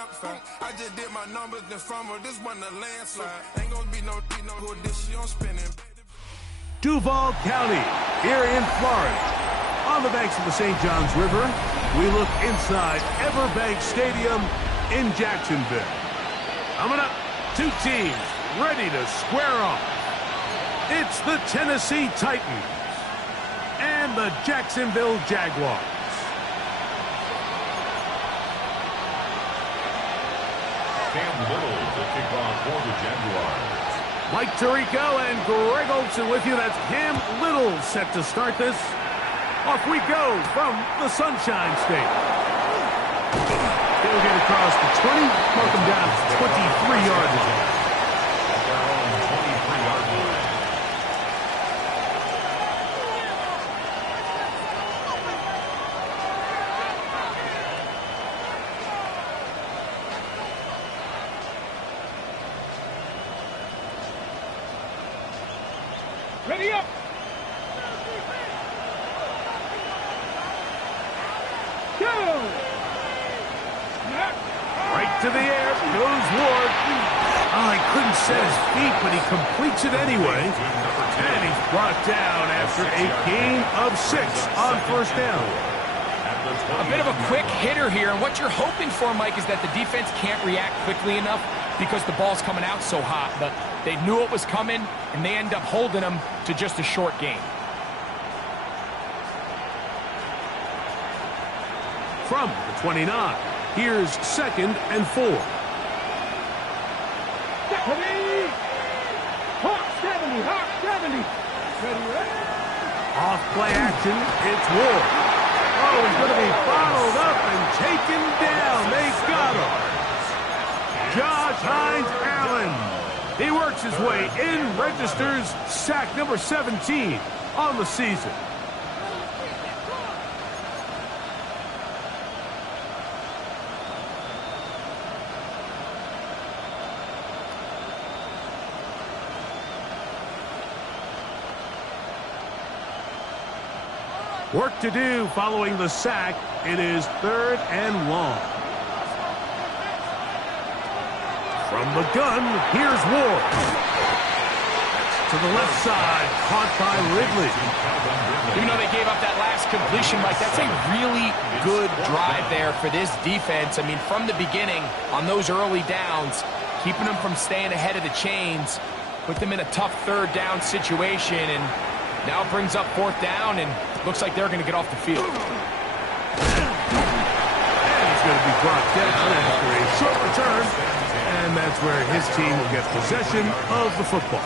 campfire. I just did my numbers, then fumble. This wasn't a landslide. Ain't gonna be no who this shit on spinning. Duval County, here in Florida. On the banks of the St. Johns River, we look inside Everbank Stadium in Jacksonville. Coming up, two teams ready to square off. It's the Tennessee Titans and the Jacksonville Jaguars. Cam Little to kick off for the Jaguars. Mike Tirico and Greg Olson with you. That's Cam Little set to start this. Off we go from the Sunshine State. He'll get across the 20, mark him down to 23-yard line. At their own 23-yard line. Ready up! Go! Right to the air goes Ward. Oh, he couldn't set his feet, but he completes it anyway. And he's brought down after a gain of 6 on first down. A bit of a quick hitter here, and what you're hoping for, Mike, is that the defense can't react quickly enough because the ball's coming out so hot, but they knew it was coming, and they end up holding them to just a short gain. From the 29, here's 2nd and 4. Hawk 70, Hawk 70. Ready, ready. Off play action, it's Ward. Oh, he's going to be followed up and taken down. They got him. Josh Hines-Allen. He works his way in, registers sack number 17 on the season. Work to do following the sack. It is 3rd and long. From the gun, here's Ward. To the left side, caught by Ridley. You know, they gave up that last completion, Mike. That's a really good drive there for this defense. I mean, from the beginning, on those early downs, keeping them from staying ahead of the chains, put them in a tough 3rd down situation, and now it brings up 4th down, and looks like they're going to get off the field. And he's going to be brought down after a short return, and that's where his team will get possession of the football.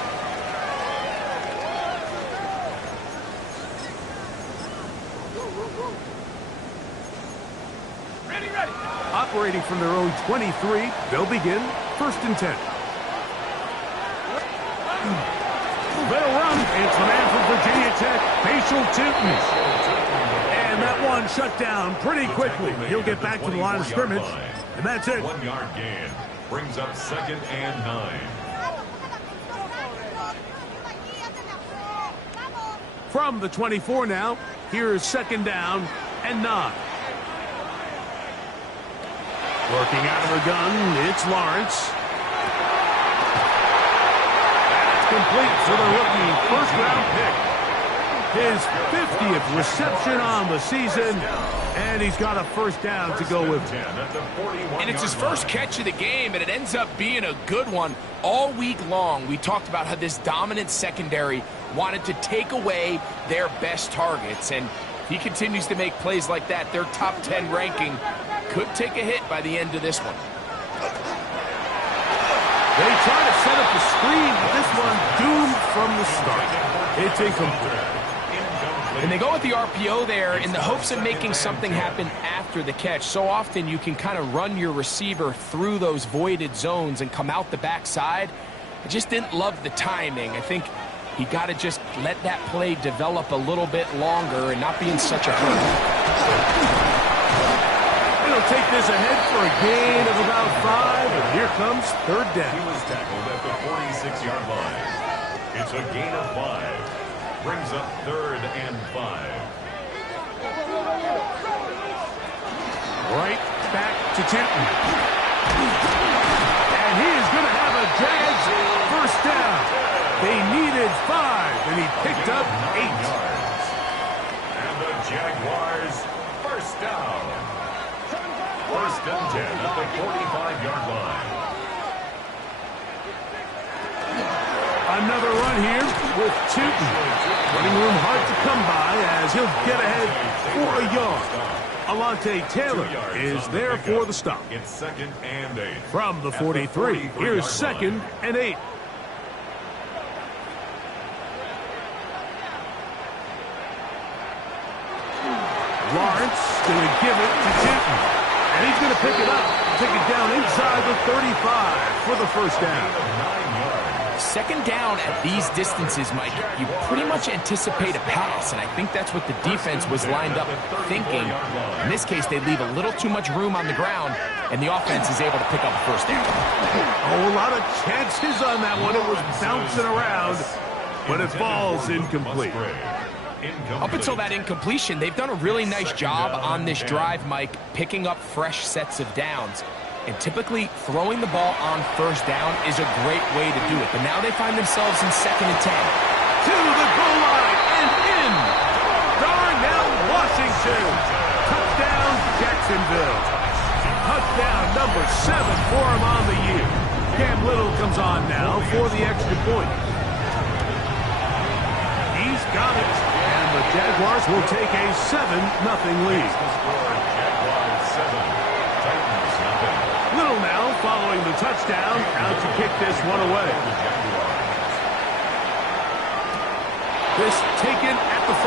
Ready, ready. Operating from their own 23, they'll begin 1st and 10. They'll run. It's the man from Virginia Tech, Facial Tootin. And that one shut down pretty quickly. He'll get back to the line of scrimmage, and that's it. 1-yard gain brings up 2nd and 9. From the 24 now, here's 2nd down and 9. Working out of the gun, it's Lawrence. Complete for the rookie first-round pick. His 50th reception on the season, and he's got a 1st down to go with him. And it's his first catch of the game, and it ends up being a good one. All week long, we talked about how this dominant secondary wanted to take away their best targets, and if he continues to make plays like that, their top 10 ranking could take a hit by the end of this one. They try to set up the screen, but this one doomed from the start. It's incomplete. And they go with the RPO there in the hopes of making something happen after the catch. So often you can kind of run your receiver through those voided zones and come out the backside. I just didn't love the timing. I think he got to just let that play develop a little bit longer and not be in such a hurry. They'll take this ahead for a gain of about 5, and here comes 3rd down. He was tackled at the 46-yard line. It's a gain of 5. Brings up 3rd and 5. Right back to Tootin. and 10 at the 45-yard line. Another run here with Tootin. Running room hard to come by as he'll get ahead for a yard. Alontae Taylor is there for the stop. It's 2nd and 8. From the 43, here's 2nd and 8. Lawrence going to give it to Tootin. And he's going to pick it up. Take it down inside the 35 for the first down. 9 yards. 2nd down at these distances, Mike, you pretty much anticipate a pass, and I think that's what the defense was lined up thinking. In this case, they leave a little too much room on the ground, and the offense is able to pick up a first down. Oh, a lot of chances on that one. It was bouncing around, but it falls incomplete. Up until that incompletion, they've done a really nice job on this drive, Mike, picking up fresh sets of downs. And typically, throwing the ball on first down is a great way to do it. But now they find themselves in 2nd and 10. To the goal line and in. Darnell Washington. Touchdown, Jacksonville. Touchdown number 7 for him on the year. Cam Little comes on now for the extra point. He's got it. And the Jaguars will take a 7-0 lead. Jaguars 7. Titans nothing. Little now following the touchdown, out to kick this one away. This taken at the 5.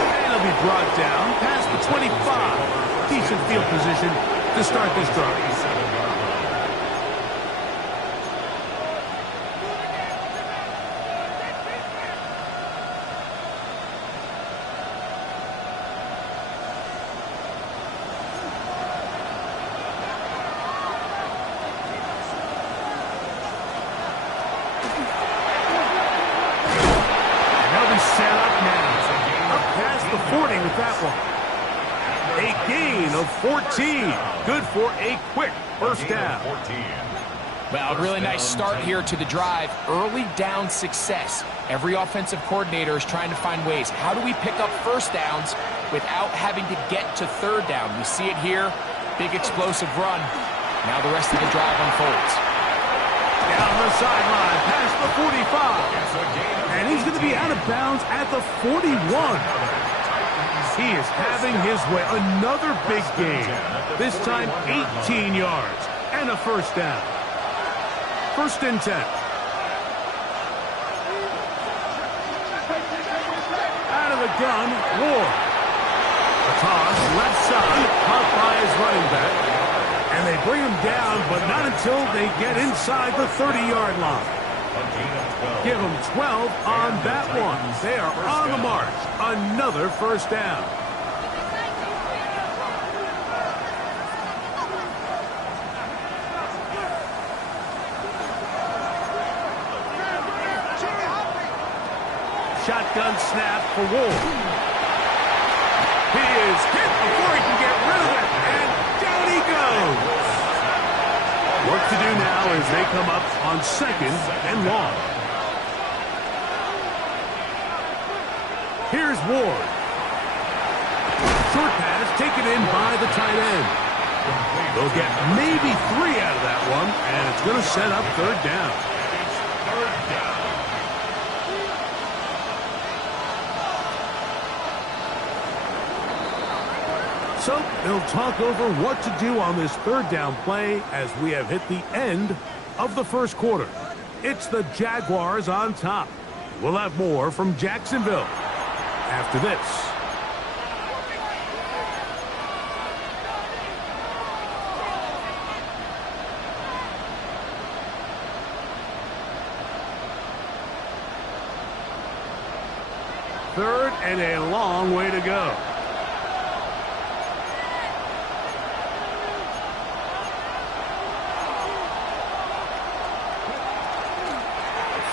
And it'll be brought down past the 25. Decent field position to start this drive. A gain of 14. Good for a quick first down. Well, a really nice start here to the drive. Early down success. Every offensive coordinator is trying to find ways. How do we pick up first downs without having to get to 3rd down? We see it here. Big explosive run. Now the rest of the drive unfolds. Down the sideline, past the 45. And he's going to be out of bounds at the 41. He is having his way. Another big gain. This time 18 yards and a first down. 1st and 10. Out of the gun, Ward. A toss, left side, caught by his running back. And they bring him down, but not until they get inside the 30-yard line. Give them 12 on that one. They are on the march. Another first down. Shotgun snap for Ward. He is hit before he can get rid of it, and down he goes. Work to do now as they come up on 2nd and long. Here's Ward. Short pass taken in by the tight end. They'll get maybe 3 out of that one, and it's going to set up 3rd down. So they'll talk over what to do on this 3rd down play as we have hit the end of the first quarter. It's the Jaguars on top. We'll have more from Jacksonville after this. Third and a long way to go.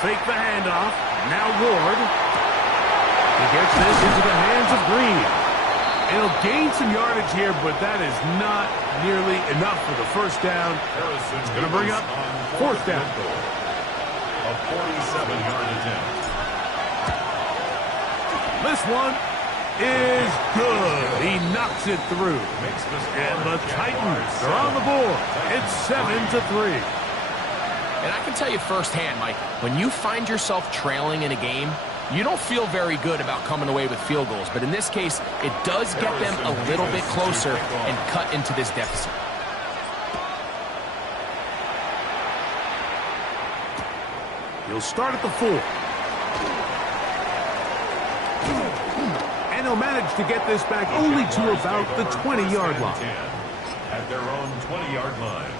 Fake the handoff. Now Ward. He gets this into the hands of Green. He'll gain some yardage here, but that is not nearly enough for the first down. It's going to bring up 4th down. A 47-yard attempt. This one is good. He knocks it through. And the Titans are on the board. It's 7-3. And I can tell you firsthand, Mike, when you find yourself trailing in a game, you don't feel very good about coming away with field goals. But in this case, it does get them a little bit closer and cut into this deficit. He'll start at the 4. And he'll manage to get this back only to about the 20-yard line. At their own 20-yard line.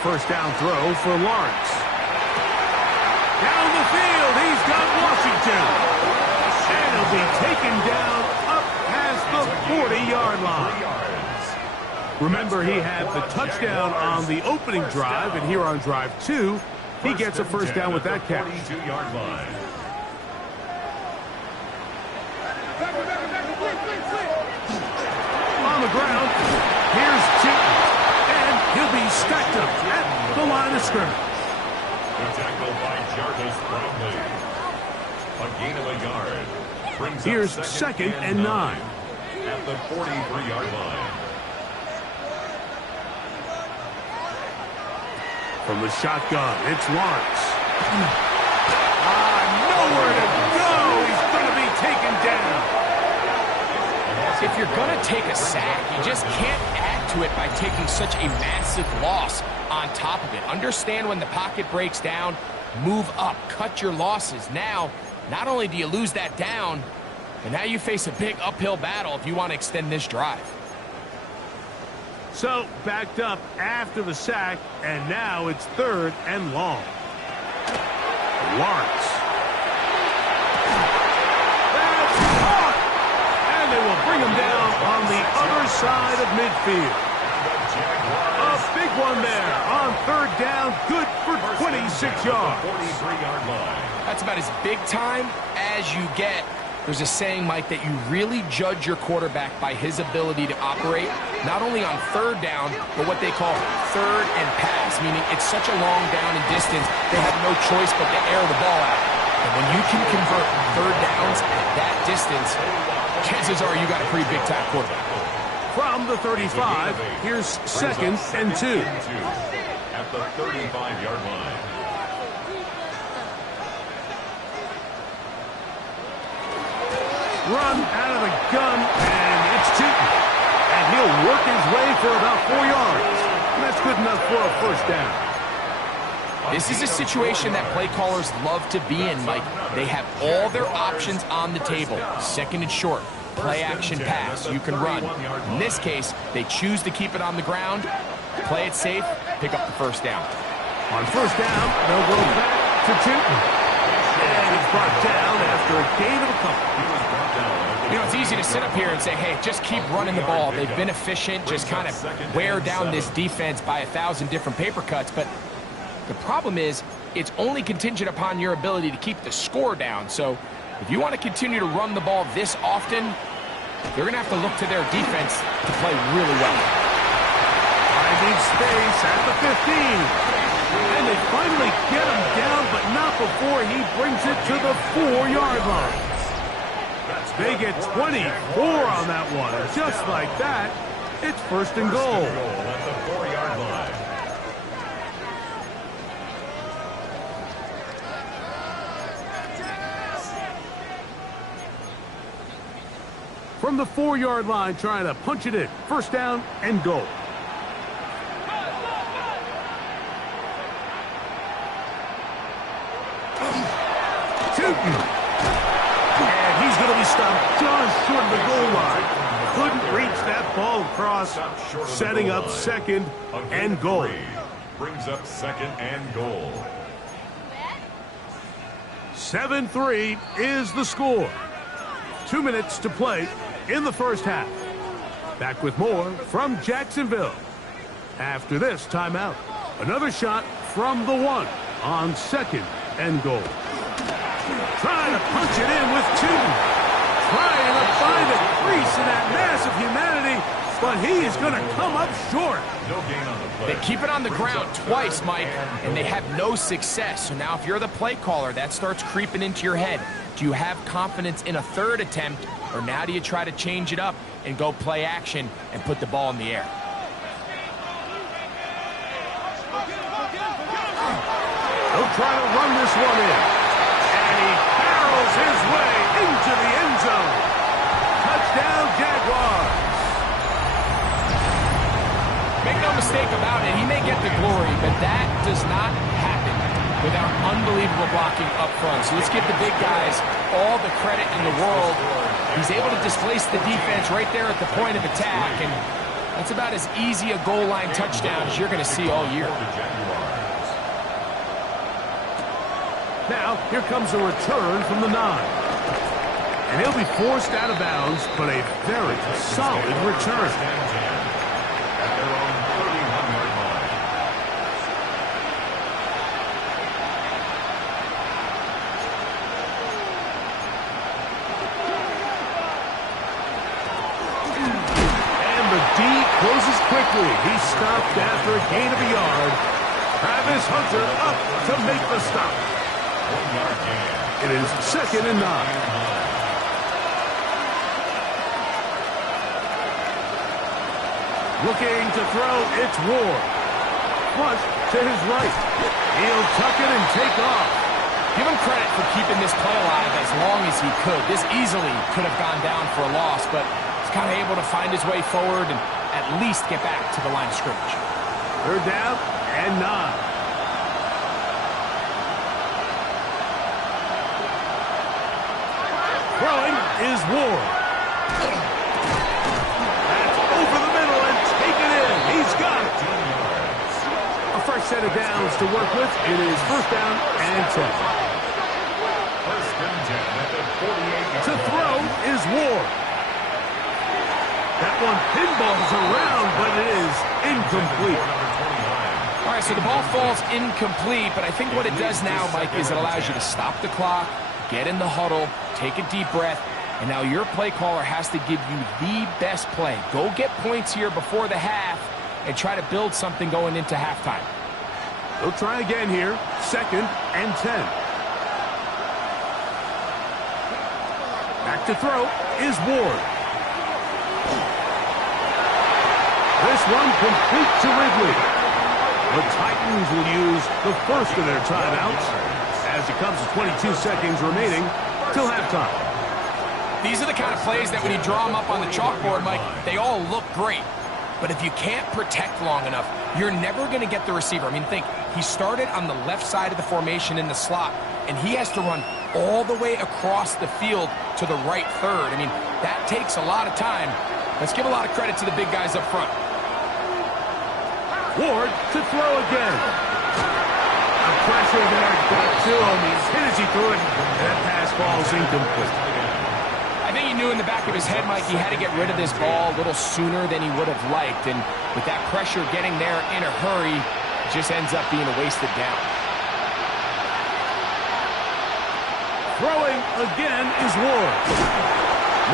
First down throw for Lawrence. Down the field, he's got Washington. And he'll be taken down up past the 40-yard line. Remember, he had the touchdown on the opening drive, and here on drive 2, he gets a first down with that catch. 42-yard line. On the ground, here's Chitton. He'll be stacked up at the line of scrimmage. The tackle by Jarvis Brownlee. A gain of a yard. Brings Here's up second and 9. At the 43-yard line. From the shotgun, it's Lawrence. Nowhere to go. He's going to be taken down. If you're going to take a sack, you just can't add to it by taking such a massive loss on top of it. Understand when the pocket breaks down, move up, cut your losses. Now, not only do you lose that down, but now you face a big uphill battle if you want to extend this drive. So, backed up after the sack, and now it's 3rd and long. Lawrence. They will bring him down on the other side of midfield. A big one there on 3rd down, good for 26 yards. 43-yard line. That's about as big time as you get. There's a saying, Mike, that you really judge your quarterback by his ability to operate, not only on 3rd down, but what they call 3rd and pass, meaning it's such a long down and distance, they have no choice but to air the ball out. And when you can convert 3rd downs at that distance, chances are you got a pretty big-time quarterback. From the 35, here's 2nd and 2. At the 35-yard line. Run out of the gun, and it's Chitton. And he'll work his way for about 4 yards. And that's good enough for a first down. This is a situation that play callers love to be in, Mike. They have all their options on the table. 2nd and short, play action pass, you can run. In this case, they choose to keep it on the ground, play it safe, pick up the first down. On first down, they'll go back to Chitton. And he's brought down after a gain of a couple. You know, it's easy to sit up here and say, hey, just keep running the ball. They've been efficient, just kind of wear down this defense by 1,000 different paper cuts. But the problem is, it's only contingent upon your ability to keep the score down. So if you want to continue to run the ball this often, they're going to have to look to their defense to play really well. Finding space at the 15. And they finally get him down, but not before he brings it to the 4-yard line. They get 24 on that one. And just like that, it's 1st and goal. At the 4-yard line. From the 4-yard line, trying to punch it in. 1st down and goal. Chitton. And he's going to be stopped just short of the goal line. Couldn't reach that ball across, setting up 2nd and goal. Brings up 2nd and goal. 7-3 is the score. 2 minutes to play in the first half. Back with more from Jacksonville. After this timeout, another shot from the 1 on 2nd and goal. Trying to punch it in with 2. Trying to find a crease in that mass of humanity, but he is going to come up short. No gain on the play. They keep it on the ground twice, Mike, and they have no success. So now if you're the play caller, that starts creeping into your head. Do you have confidence in a 3rd attempt, or now do you try to change it up and go play action and put the ball in the air? He'll try to run this one in. And he barrels his way into the end zone. Touchdown, Jaguars. Make no mistake about it, he may get the glory, but that does not happen without unbelievable blocking up front. So let's give the big guys all the credit in the world. He's able to displace the defense right there at the point of attack, and that's about as easy a goal line touchdown as you're going to see all year. Now, here comes a return from the 9. And he'll be forced out of bounds, but a very solid return. At their own 31-yard line. And the D closes quickly. He's stopped after a gain of a yard. Travis Hunter up to make the stop. 1-yard gain. It is 2nd and 9. Looking to throw, it's Ward. Flush to his right. He'll tuck it and take off. Give him credit for keeping this play alive as long as he could. This easily could have gone down for a loss, but he's kind of able to find his way forward and at least get back to the line of scrimmage. 3rd down and 9. Throwing is Ward. That's over the middle and taken in. He's got it. A fresh set of downs to work with. It is 1st down and 10. 1st and 10 at the 48-yard To throw is Ward. That one pinballs around, but it is incomplete. All right, so the ball falls incomplete, but I think what it does now, Mike, is it allows you to stop the clock, get in the huddle, take a deep breath, and now your play caller has to give you the best play. Go get points here before the half and try to build something going into halftime. They'll try again here. 2nd and 10. Back to throw is Ward. This one complete to Ridley. The Titans will use the first of their timeouts as it comes to 22 seconds remaining till halftime. These are the kind of plays that when you draw them up on the chalkboard, Mike, they all look great. But if you can't protect long enough, you're never going to get the receiver. I mean, think, he started on the left side of the formation in the slot, and he has to run all the way across the field to the right 3rd. I mean, that takes a lot of time. Let's give a lot of credit to the big guys up front. Ward to throw again. The pressure there got to him. He's hit as he threw it, and that pass falls incomplete. I think he knew in the back of his head, Mike, he had to get rid of this ball a little sooner than he would have liked. And with that pressure getting there in a hurry, it just ends up being a wasted down. Throwing again is Ward.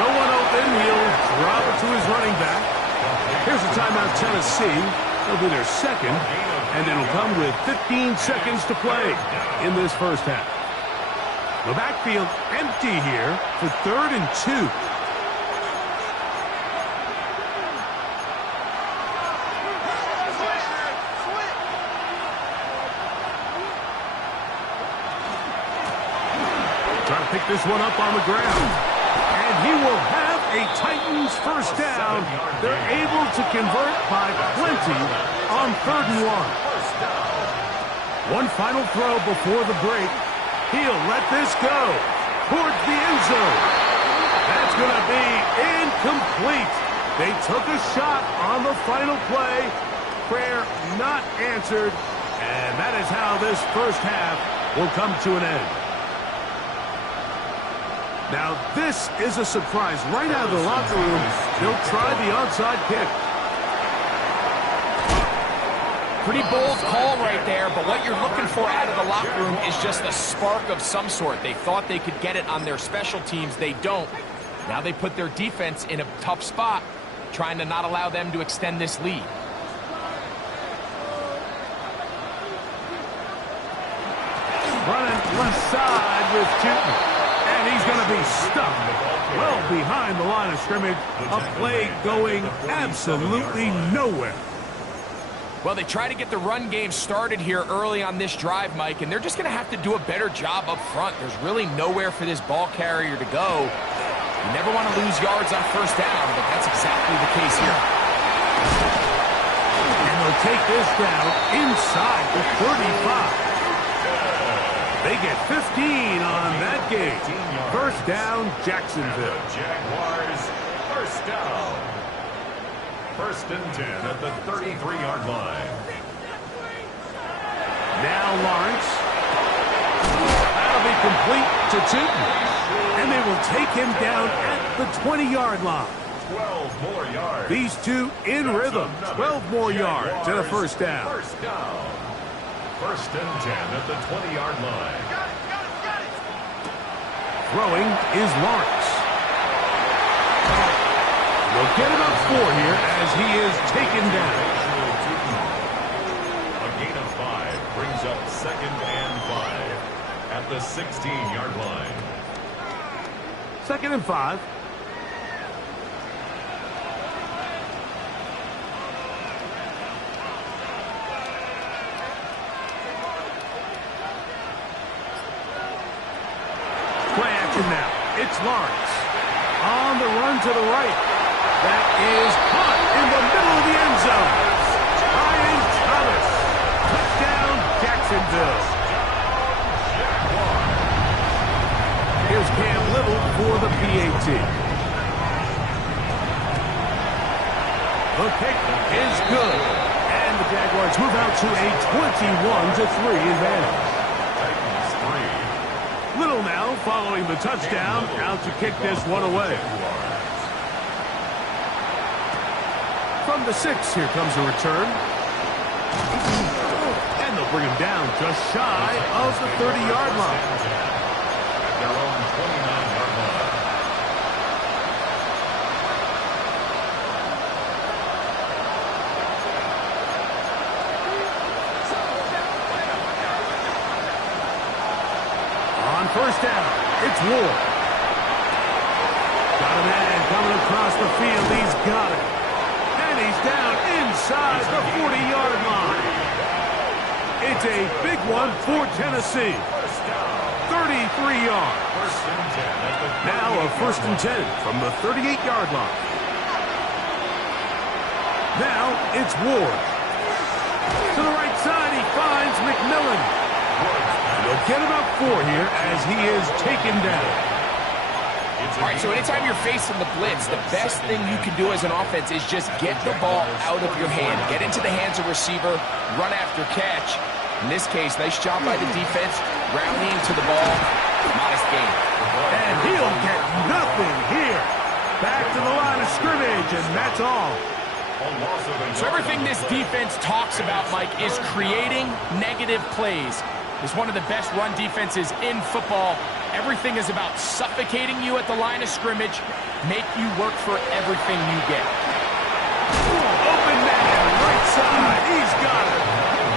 No one open. He'll drop it to his running back. Here's a timeout, Tennessee. It'll be their 2nd, and it'll come with 15 seconds to play in this first half. The backfield empty here for 3rd and 2. Trying to pick this one up on the ground. And he will have a Titans first down. They're able to convert by plenty on 3rd and 1. One final throw before the break. He'll let this go towards the end zone. That's going to be incomplete. They took a shot on the final play. Prayer not answered. And that is how this first half will come to an end. Now this is a surprise. Right out of the locker room, they'll try the onside kick. Pretty bold call right there, but what you're looking for out of the locker room is just a spark of some sort. They thought they could get it on their special teams. They don't. Now they put their defense in a tough spot, trying to not allow them to extend this lead. Running left side with Tootin. And he's going to be stuck well behind the line of scrimmage. A play going absolutely nowhere. Well, they try to get the run game started here early on this drive, Mike, and they're just going to have to do a better job up front. There's really nowhere for this ball carrier to go. You never want to lose yards on first down, but that's exactly the case here. And they'll take this down inside the 35. They get 15 on that game. First down, Jacksonville. Jaguars, first down. First and 10 at the 33-yard line. Now Lawrence. That'll be complete to Tootin. And they will take him down at the 20-yard line. 12 more yards. These two in rhythm. 12 more yards and a first down. First down. First and 10 at the 20-yard line. Throwing is Lawrence. They'll get about 4 here as he is taken down. A gain of 5 brings up second and 5 at the 16-yard line. Second and 5. Play action now. It's Lawrence. On the run to the right. That is caught in the middle of the end zone. Ryan Thomas. Touchdown, Jacksonville. Here's Cam Little for the PAT. The kick is good. And the Jaguars move out to a 21-3 advantage. Little now following the touchdown, out to kick this one away. From the 6, here comes a return. And they'll bring him down just shy of the 30-yard line. At their own 29-yard line. First down, it's Ward. Got a man coming across the field. He's got it. And he's down inside the 40-yard line. It's a big one for Tennessee. 33 yards. Now a first and 10 from the 38-yard line. Now it's Ward. To the right side, he finds McMillan. They'll get about 4 here as he is taken down. All right, so anytime you're facing the blitz, the best thing you can do as an offense is just get the ball out of your hand. Get into the hands of receiver, run after catch. In this case, nice job by the defense, rounding to the ball. Modest gain. And he'll get nothing here. Back to the line of scrimmage, and that's all. So everything this defense talks about, Mike, is creating negative plays. It's one of the best run defenses in football. Everything is about suffocating you at the line of scrimmage, make you work for everything you get. Open man, right side, he's got it.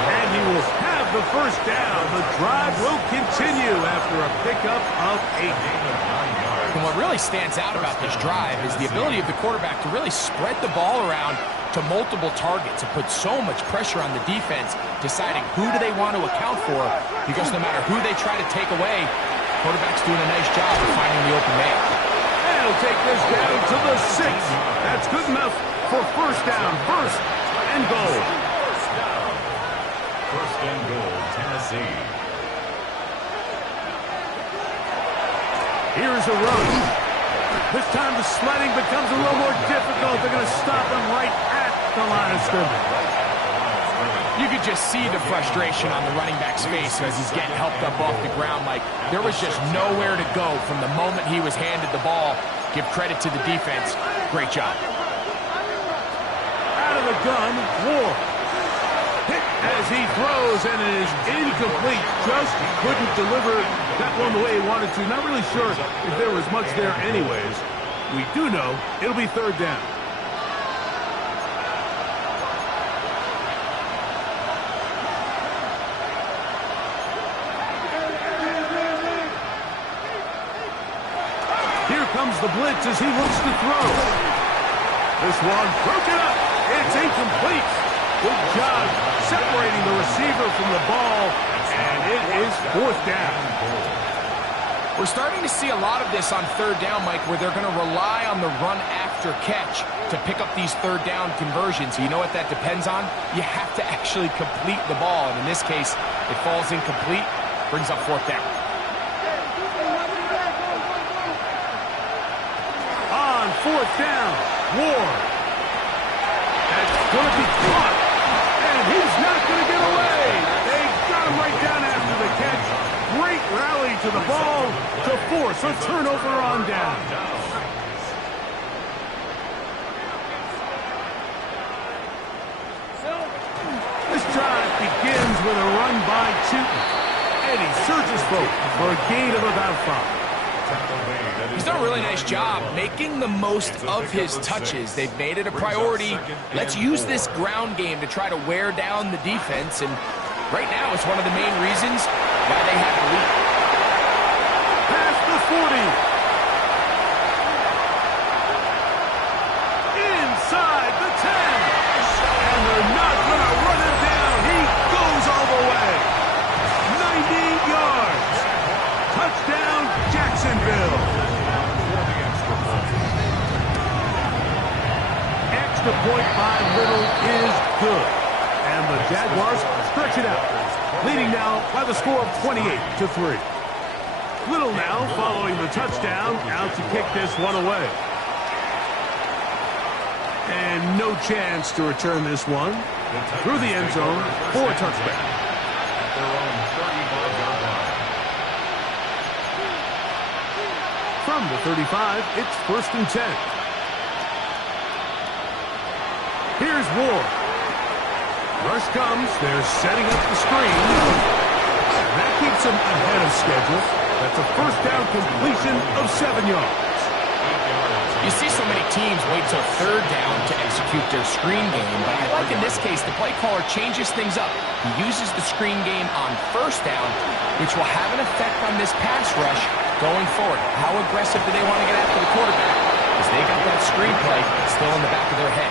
And he will have the first down. The drive will continue after a pickup of 8. And what really stands out about this drive is the ability of the quarterback to really spread the ball around to multiple targets and put so much pressure on the defense, deciding who do they want to account for, because no matter who they try to take away, quarterback's doing a nice job of finding the open man. And he'll take this down to the 6. That's good enough for first down. First and goal. First and goal, Tennessee. Here's a run. This time the sledding becomes a little more difficult. They're going to stop him right at the line of scrimmage. You can could just see the frustration on the running back's face as he's getting helped up off the ground. Like, there was just nowhere to go from the moment he was handed the ball. Give credit to the defense. Great job. Out of the gun, Ward. Hit as he throws, and it is incomplete. Just couldn't deliver that one the way he wanted to. Not really sure if there was much there anyways. We do know it'll be third down. Comes the blitz as he looks to throw. This one broken up. It's incomplete. Good job separating the receiver from the ball, and it is fourth down. We're starting to see a lot of this on third down, Mike, where they're going to rely on the run after catch to pick up these third down conversions. You know what that depends on? You have to actually complete the ball, and in this case, it falls incomplete, brings up fourth down. Fourth down, Ward. That's going to be caught, and he's not going to get away. They got him right down after the catch. Great rally to the ball to force a turnover on down. This drive begins with a run by Chutin, and he surges forward for a gain of about 5. He's done a really nice job making the most of his touches. They've made it a priority. Let's use this ground game to try to wear down the defense, and right now it's one of the main reasons why they have the lead. Past the 40. Inside the 10. And they're not going to run him down. He goes all the way. 90 yards. Touchdown, Jacksonville. Extra point by Little is good. And the Jaguars stretch it out, leading now by the score of 28-3. Little now following the touchdown, out to kick this one away. And no chance to return this one through the end zone for a touchback. From the 35, it's 1st and 10. Here's Ward. Rush comes. They're setting up the screen. That keeps him ahead of schedule. That's a first down completion of 7 yards. You see so many teams wait till third down to execute their screen game, but I like in this case the play caller changes things up. He uses the screen game on first down, which will have an effect on this pass rush going forward. How aggressive do they want to get after the quarterback? Because they got that screen play still in the back of their head.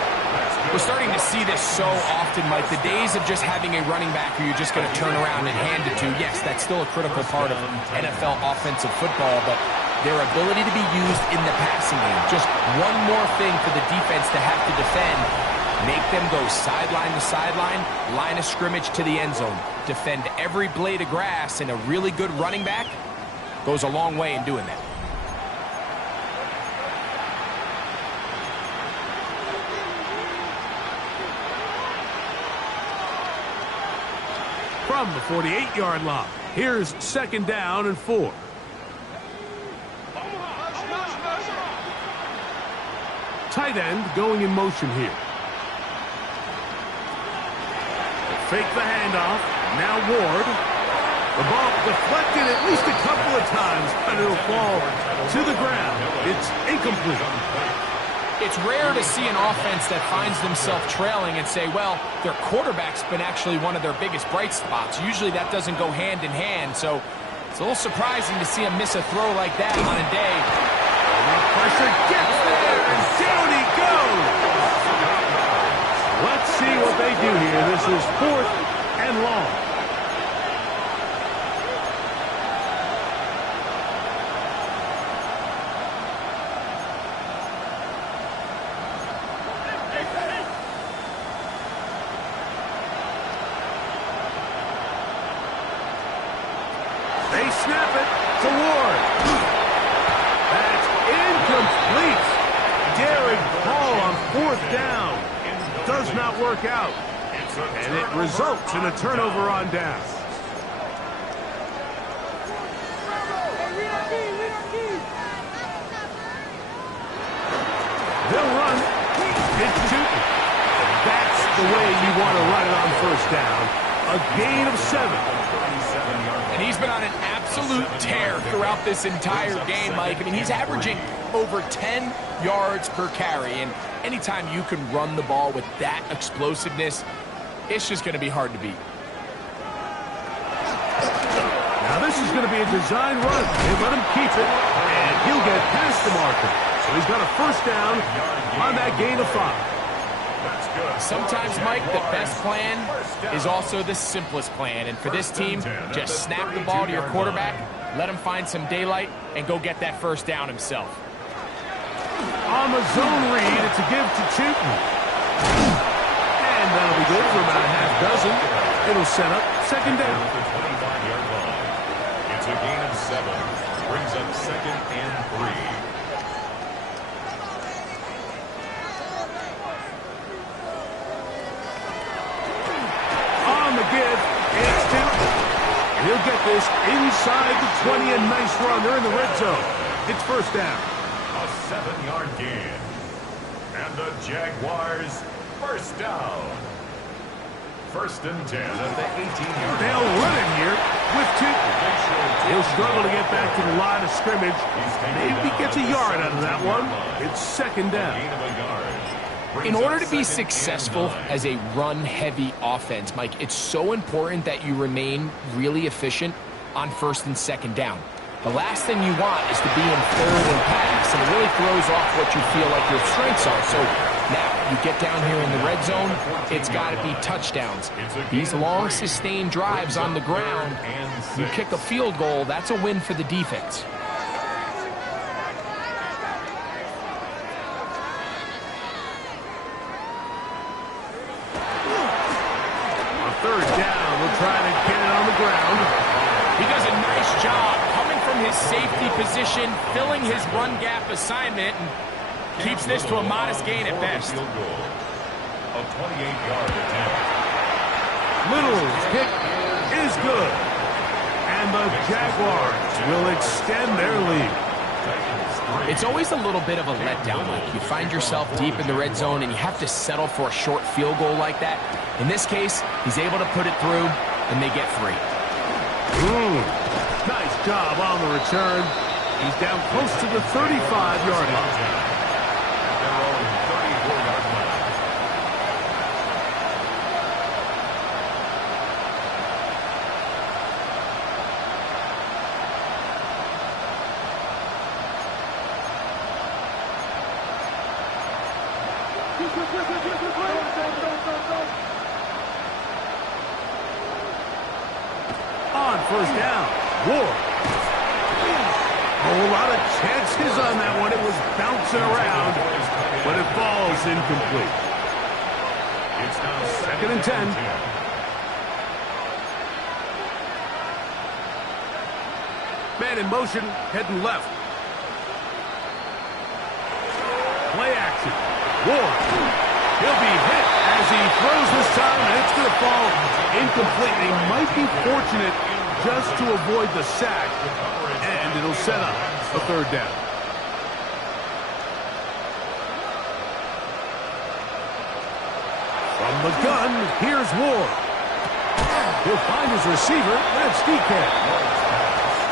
We're starting to see this so often, Mike. The days of just having a running back who you're just going to turn around and hand it to, yes, that's still a critical part of NFL offensive football, but their ability to be used in the passing game, just one more thing for the defense to have to defend, make them go sideline to sideline, line of scrimmage to the end zone, defend every blade of grass, and a really good running back goes a long way in doing that. From the 48-yard line, here's 2nd down and 4. Tight end going in motion here. Fake the handoff. Now Ward. The ball deflected at least a couple of times, and it'll fall to the ground. It's incomplete. It's rare to see an offense that finds themselves trailing and say, well, their quarterback's been actually one of their biggest bright spots. Usually that doesn't go hand in hand, so it's a little surprising to see him miss a throw like that on a day. Pressure gets there, and down he goes. Let's see what they do here. This is 4th and long. They snap it to Ward. That's incomplete. Derek Hall on 4th down. Does not work out. And it results in a turnover on down. They'll run. It's shooting. That's the way you want to run it on first down. A gain of 7. And he's been on an absolute tear throughout this entire game, Mike. I mean, he's averaging over 10 yards per carry. And anytime you can run the ball with that explosiveness, it's just going to be hard to beat. Now this is going to be a design run. They let him keep it, and he'll get past the marker. So he's got a first down on that gain of 5. Sometimes, Mike, the best plan is also the simplest plan. And for this team, just snap the ball to your quarterback, let him find some daylight, and go get that first down himself. On the zone read, it's a give to Chooton. And that'll be good for about a half dozen. It'll set up second down. It's a gain of 7. Brings up 2nd and 3. The give, it's Chooton. He'll get this inside the 20, a nice run. They're in the red zone. It's first down. A 7-yard gain. And the Jaguars first down. 1st and 10 at the 18-yard line. They'll run it here with Chooton. He'll struggle to get back to the line of scrimmage. Maybe gets a yard out of that one. It's second down. Gain of a yard. In order to be successful as a run-heavy offense, Mike, it's so important that you remain really efficient on 1st and 2nd down. The last thing you want is to be in 3rd and pass, and it really throws off what you feel like your strengths are. So now you get down here in the red zone, it's got to be touchdowns. These long, sustained drives on the ground, you kick a field goal, that's a win for the defense. Third down, we'll try to get it on the ground. He does a nice job coming from his safety position, filling his run gap assignment, and keeps this to a modest gain at best. A 28-yard attempt. Little's kick is good. And the Jaguars will extend their lead. It's always a little bit of a letdown. Like you find yourself deep in the red zone and you have to settle for a short field goal like that. In this case, he's able to put it through, and they get 3. Nice job on the return. He's down close to the 35-yard line. On first down, Ward. A whole lot of chances on that one. It was bouncing around, but it falls incomplete. It's now 2nd and 10. Man in motion, heading left. Play action. Ward. He'll be hit as he throws this time, and it's going to fall incomplete. They might be fortunate just to avoid the sack, and it'll set up a 3rd down. From the gun, here's Ward. He'll find his receiver. That's DK.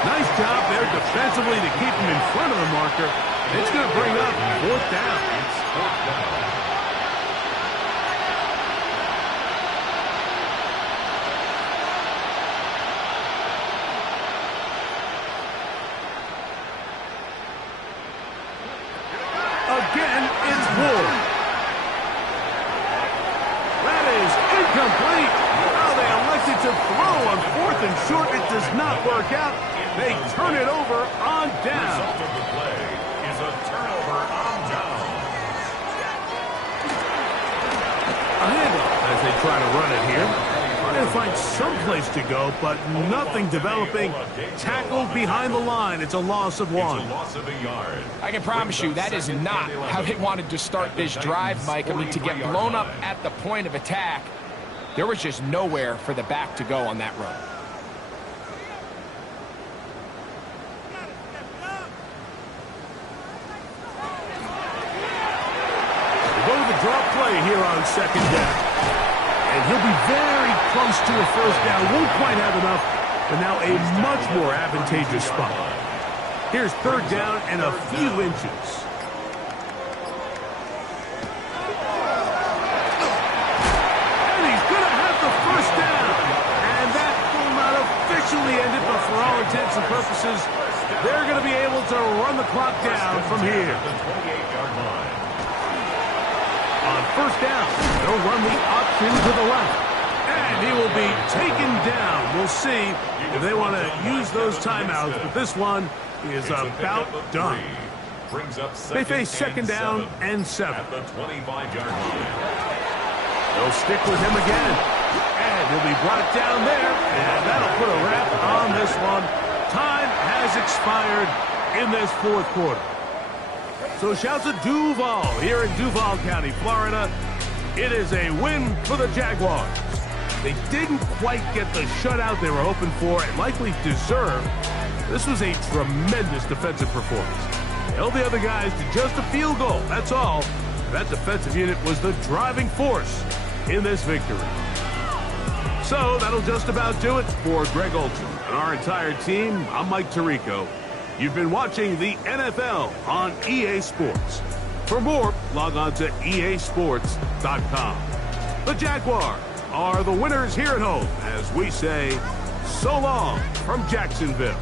Nice job there defensively to keep him in front of the marker. It's going to bring up 4th down. It's 4th down. Again, it's Ward. That is incomplete. Now they elected to throw on 4th and short. It does not work out. They turn it over on down. The result of the play is a turnover on down. A handoff as they try to run it here. Trying to find some place to go, but nothing developing. Tackled behind the line. It's a loss of 1. It's a loss of a yard. I can promise you that is not how they wanted to start this drive, Mike. I mean, to get blown up at the point of attack, There was just nowhere for the back to go on that run. We'll go to the draw play here on second down. And he'll be very close to a first down. Won't quite have enough, but now a much more advantageous spot. Here's third down and a few inches. And he's going to have the first down. And that will not officially end it, but for all intents and purposes, they're going to be able to run the clock down from here. On first down, they'll run the option to the left. And he will be taken down. We'll see if they want to use those timeouts, but this one is about done. They face second down and 7. At the 25-yard line. They'll stick with him again. And he'll be brought down there. And that'll put a wrap on this one. Time has expired in this fourth quarter. So shouts to Duval here in Duval County, Florida. It is a win for the Jaguars. They didn't quite get the shutout they were hoping for and likely deserved. This was a tremendous defensive performance. They held the other guys to just a field goal, that's all. That defensive unit was the driving force in this victory. So that'll just about do it for Greg Olson and our entire team. I'm Mike Tirico. You've been watching the NFL on EA Sports. For more, log on to easports.com. The Jaguars are the winners here at home as we say so long from Jacksonville.